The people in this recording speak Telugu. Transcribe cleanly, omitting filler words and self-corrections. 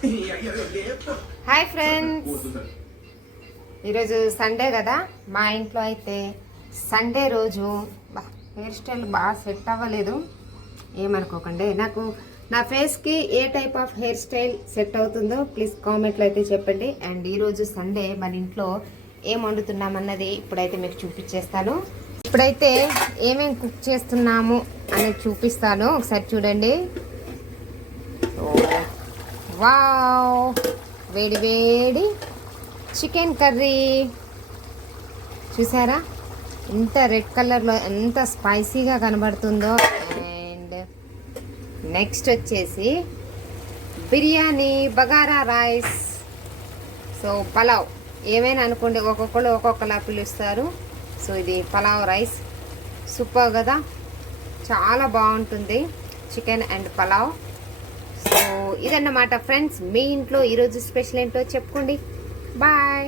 హాయ్ ఫ్రెండ్స్, ఈరోజు సండే కదా. మా ఇంట్లో అయితే సండే రోజు హెయిర్ స్టైల్ బాగా సెట్ అవ్వలేదు, ఏమనుకోకండి. నాకు నా ఫేస్కి ఏ type of hair style set అవుతుందో ప్లీజ్ కామెంట్లో అయితే చెప్పండి. అండ్ ఈరోజు సండే మన ఇంట్లో ఏం వండుతున్నామన్నది ఇప్పుడైతే మీకు చూపించేస్తాను. ఇప్పుడైతే ఏమేమి కుక్ చేస్తున్నాము అనేది చూపిస్తాను, ఒకసారి చూడండి. వావ్, వేడి వేడి చికెన్ కర్రీ చూసారా, ఎంత రెడ్ కలర్లో ఎంత స్పైసీగా కనబడుతుందో. అండ్ నెక్స్ట్ వచ్చేసి బిర్యానీ, బగారా రైస్, సో పలావ్, ఏమైనా అనుకోండి, ఒక్కొక్కరు ఒక్కొక్కలా పిలుస్తారు. సో ఇది పలావ్ రైస్, సూపర్ కదా, చాలా బాగుంటుంది చికెన్ అండ్ పలావ్. సో ఇదన్నమాట ఫ్రెండ్స్, మీ ఇంట్లో ఈరోజు స్పెషల్ ఏంటో చెప్పుకోండి. బాయ్.